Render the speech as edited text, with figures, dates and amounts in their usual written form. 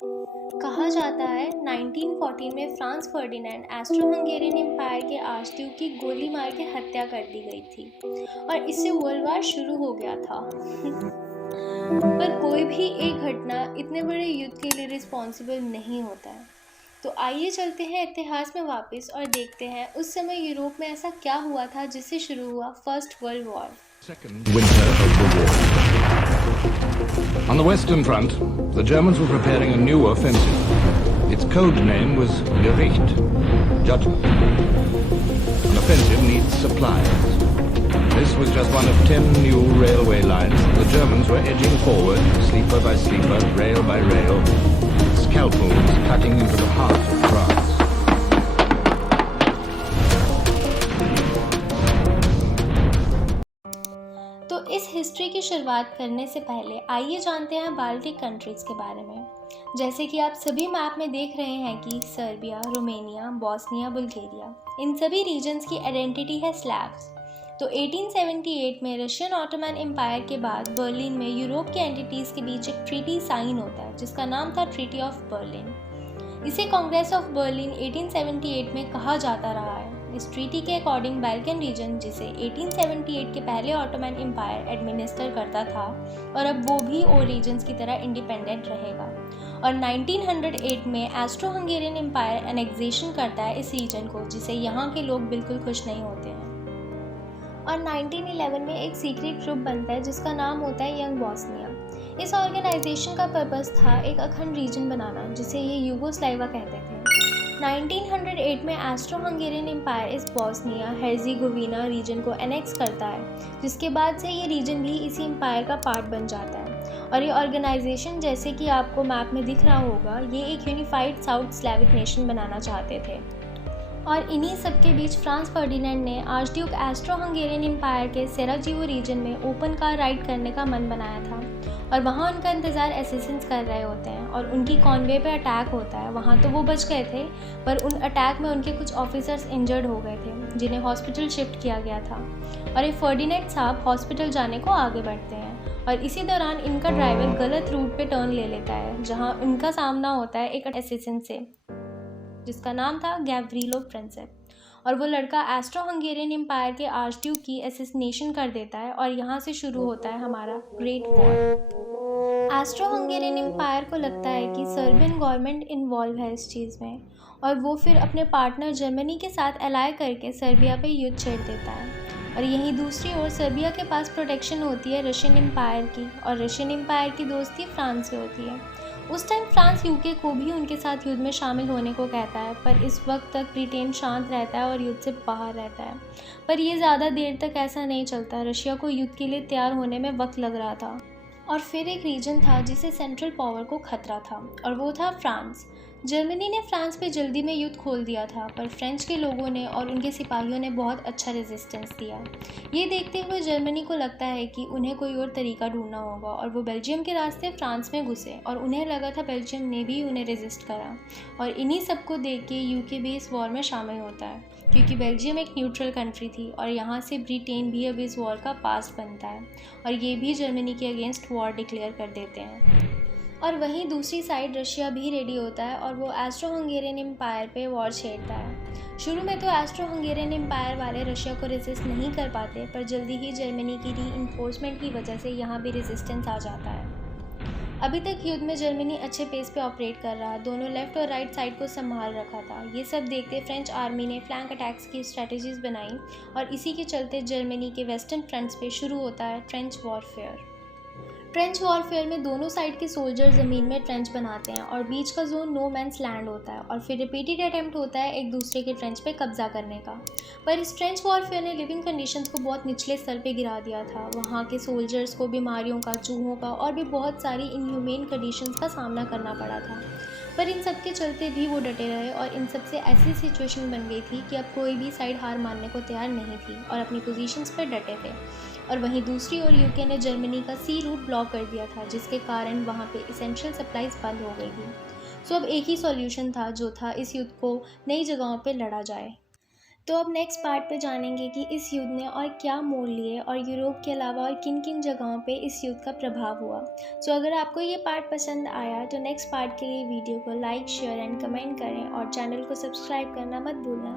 कहा जाता है 1914 में France Ferdinand Austro Hungarian empire के आर्चड्यूक की गोली मार के हत्या कर दी गई थी और इससे वर्ल्ड वार शुरू हो गया था। पर कोई भी एक घटना इतने बड़े युद्ध के लिए रिस्पॉन्सिबल नहीं होता है। तो आइए चलते हैं इतिहास में वापस और देखते हैं उस समय यूरोप में ऐसा क्या हुआ था जिससे शुरू हुआ first world war. Second winter of the war. On the Western Front, the Germans were preparing a new offensive. Its code name was Gericht, judgment. An offensive needs supplies. This was just one of 10 new railway lines. The Germans were edging forward, sleeper by sleeper, rail by rail, scalpels cutting into the heart of France. तो इस history की शुरुआत करने से पहले आइए जानते हैं बाल्टिक कंट्रीज़ के बारे में। जैसे कि आप सभी मैप में देख रहे हैं कि सर्बिया, रोमेनिया, बॉस्निया, बुल्गारिया, इन सभी रीजन्स की आइडेंटिटी है स्लैव्स। तो 1878 में रशियन ऑटोमन एम्पायर के बाद बर्लिन में यूरोप के एंटिटीज़ के बीच एक ट्रीटी साइन होता है जिसका नाम था ट्रीटी ऑफ बर्लिन। इसे कांग्रेस ऑफ बर्लिन 1878 में कहा जाता रहा है। इस ट्रीटी के अकॉर्डिंग बाल्कन रीजन, जिसे 1878 के पहले ऑटोमन एम्पायर एडमिनिस्टर करता था, और अब वो भी और रीजन्स की तरह इंडिपेंडेंट रहेगा। और 1908 में ऑस्ट्रो हंगेरियन एम्पायर एनेक्सेशन करता है इस रीजन को, जिसे यहाँ के लोग बिल्कुल खुश नहीं होते हैं। और 1911 में एक सीक्रेट ग्रुप बनता है जिसका नाम होता है यंग बॉस्निया। इस ऑर्गेनाइजेशन का पर्पस था एक अखंड रीजन बनाना, जिसे ये यूगोस्लाविया कहते थे। 1908 में ऑस्ट्रो हंगेरियन एम्पायर इस बॉस्निया हेर्जेगोविना रीजन को एनेक्स करता है, जिसके बाद से ये रीजन भी इसी एम्पायर का पार्ट बन जाता है। और ये ऑर्गेनाइजेशन, जैसे कि आपको मैप में दिख रहा होगा, ये एक यूनिफाइड साउथ स्लाविक नेशन बनाना चाहते थे। और इन्हीं सब के बीच फ्रांस फर्डिनेंड ने आर्चड्यूक ऑस्ट्रो हंगेरियन एम्पायर के सेराजीवो रीजन में ओपन कार राइड करने का मन बनाया था। और वहाँ उनका इंतज़ार एसेसिन्स कर रहे होते हैं और उनकी कॉन्वे पे अटैक होता है। वहाँ तो वो बच गए थे, पर उन अटैक में उनके कुछ ऑफिसर्स इंजर्ड हो गए थे जिन्हें हॉस्पिटल शिफ्ट किया गया था। और ये फर्डिनेंड साहब हॉस्पिटल जाने को आगे बढ़ते हैं और इसी दौरान इनका ड्राइवर गलत रूट पे टर्न ले लेता है, जहाँ इनका सामना होता है एक एसेसिन से जिसका नाम था गैव्रीलो प्रिंसेप। और वो लड़का ऑस्ट्रो हंगेरियन एम्पायर के आर्चड्यूक की असैसिनेशन कर देता है और यहाँ से शुरू होता है हमारा great war. Austro Hungarian empire को लगता है कि सर्बियन गवर्नमेंट इन्वॉल्व है इस चीज़ में, और वो फिर अपने पार्टनर जर्मनी के साथ अलाय करके सर्बिया पे युद्ध छेड़ देता है। और यहीं दूसरी ओर सर्बिया के पास प्रोटेक्शन होती है रशियन एम्पायर की, और रशियन एम्पायर की दोस्ती फ्रांस से होती है। उस टाइम फ्रांस यूके को भी उनके साथ युद्ध में शामिल होने को कहता है, पर इस वक्त तक ब्रिटेन शांत रहता है और युद्ध से बाहर रहता है। पर ये ज़्यादा देर तक ऐसा नहीं चलता, रशिया को युद्ध के लिए तैयार होने में वक्त लग रहा था। और फिर एक रीजन था जिसे सेंट्रल पावर को खतरा था, और वो था फ्रांस। जर्मनी ने फ्रांस पे जल्दी में युद्ध खोल दिया था, पर फ्रेंच के लोगों ने और उनके सिपाहियों ने बहुत अच्छा रेजिस्टेंस दिया। ये देखते हुए जर्मनी को लगता है कि उन्हें कोई और तरीका ढूंढना होगा, और वो बेल्जियम के रास्ते फ्रांस में घुसे, और उन्हें लगा था बेल्जियम ने भी उन्हें रेजिस्ट करा। और इन्हीं सबको देख के यूके भी इस वॉर में शामिल होता है, क्योंकि बेल्जियम एक न्यूट्रल कंट्री थी और यहाँ से ब्रिटेन भी अब इस वॉर का पार्ट बनता है, और ये भी जर्मनी के अगेंस्ट वॉर डिक्लेयर कर देते हैं। और वहीं दूसरी साइड रशिया भी रेडी होता है और वो ऑस्ट्रो हंगेरियन एम्पायर पे वॉर छेड़ता है। शुरू में तो ऑस्ट्रो हंगेरियन एम्पायर वाले रशिया को रेजिस्ट नहीं कर पाते, पर जल्दी ही जर्मनी की रीइंफोर्समेंट की वजह से यहाँ भी रेजिस्टेंस आ जाता है। अभी तक युद्ध में जर्मनी अच्छे पेस पे ऑपरेट कर रहा, दोनों लेफ्ट और राइट साइड को संभाल रखा था। ये सब देखते फ्रेंच आर्मी ने फ्लैंक अटैक्स की स्ट्रेटजीज बनाई, और इसी के चलते जर्मनी के वेस्टर्न फ्रंट्स पे शुरू होता है ट्रेंच वॉरफेयर। ट्रेंच वॉरफेयर में दोनों साइड के सोल्जर ज़मीन में ट्रेंच बनाते हैं और बीच का जोन नो मैंस लैंड होता है, और फिर रिपीटेड अटेम्प्ट होता है एक दूसरे के ट्रेंच पे कब्जा करने का। पर इस ट्रेंच वॉरफेयर ने लिविंग कंडीशंस को बहुत निचले स्तर पे गिरा दिया था। वहाँ के सोल्जर्स को बीमारियों का, चूहों का और भी बहुत सारी इनह्यूमेन कंडीशंस का सामना करना पड़ा था। पर इन सब के चलते भी वो डटे रहे, और इन सब से ऐसी सिचुएशन बन गई थी कि अब कोई भी साइड हार मानने को तैयार नहीं थी और अपनी पोजीशंस पर डटे थे। और वहीं दूसरी ओर यूके ने जर्मनी का सी रूट ब्लॉक कर दिया था, जिसके कारण वहाँ पे इसेंशियल सप्लाईज बंद हो गई थी। सो अब एक ही सॉल्यूशन था, जो था इस युद्ध को नई जगहों पे लड़ा जाए। तो अब नेक्स्ट पार्ट पे जानेंगे कि इस युद्ध ने और क्या मोड़ लिए और यूरोप के अलावा और किन किन जगहों पे इस युद्ध का प्रभाव हुआ। सो अगर आपको ये पार्ट पसंद आया तो नेक्स्ट पार्ट के लिए वीडियो को लाइक, शेयर एंड कमेंट करें और चैनल को सब्सक्राइब करना मत भूलना।